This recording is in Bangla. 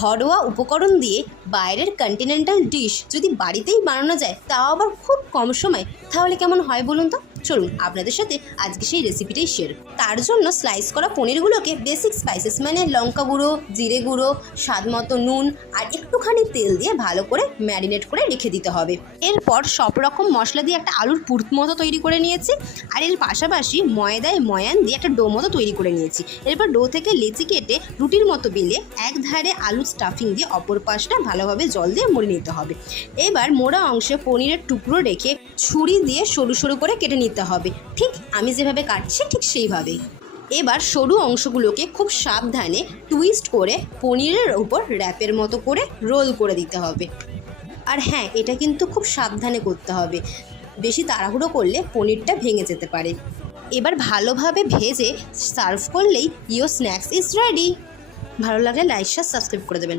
ঘরোয়া উপকরণ দিয়ে বাইরের কন্টিনেন্টাল ডিশ যদি বাড়িতেই বানানো যায়, তাও আবার খুব কম সময়, তাহলে কেমন হয় বলুন তো? চলুন আপনাদের সাথে আজকে সেই রেসিপিটাই শেয়ার। তার জন্য স্লাইস করা পনিরগুলোকে বেসিক স্পাইসেস মানে লঙ্কা গুঁড়ো, জিরে গুঁড়ো, স্বাদ মতো নুন আর একটুখানি তেল দিয়ে ভালো করে ম্যারিনেট করে রেখে দিতে হবে। এরপর সব রকম মশলা দিয়ে একটা আলুর পুর মতো তৈরি করে নিয়েছি, আর এর পাশাপাশি ময়দায় ময়ান দিয়ে একটা ডো মতো তৈরি করে নিয়েছি। এরপর ডো থেকে লেচি কেটে রুটির মতো বেলে এক ধারে আলুর স্টাফিং দিয়ে অপর পাশটা ভালোভাবে জল দিয়ে মুড়ে নিতে হবে। এবার মোড়া অংশে পনিরের টুকরো রেখে ছুরি দিয়ে সরু সরু করে কেটে নিতে হবে, ঠিক আমি যেভাবে কাটছি ঠিক সেইভাবেই। এবার সরু অংশগুলোকে খুব সাবধানে টুইস্ট করে পনিরের ওপর র্যাপের মতো করে রোল করে দিতে হবে। আর হ্যাঁ, এটা কিন্তু খুব সাবধানে করতে হবে, বেশি তাড়াহুড়ো করলে পনিরটা ভেঙে যেতে পারে। এবার ভালোভাবে ভেজে সার্ভ করলেই ইয়োর স্ন্যাক্স ইজ রেডি। ভালো লাগলে লাইক শেয়ার সাবস্ক্রাইব করে দেবেন।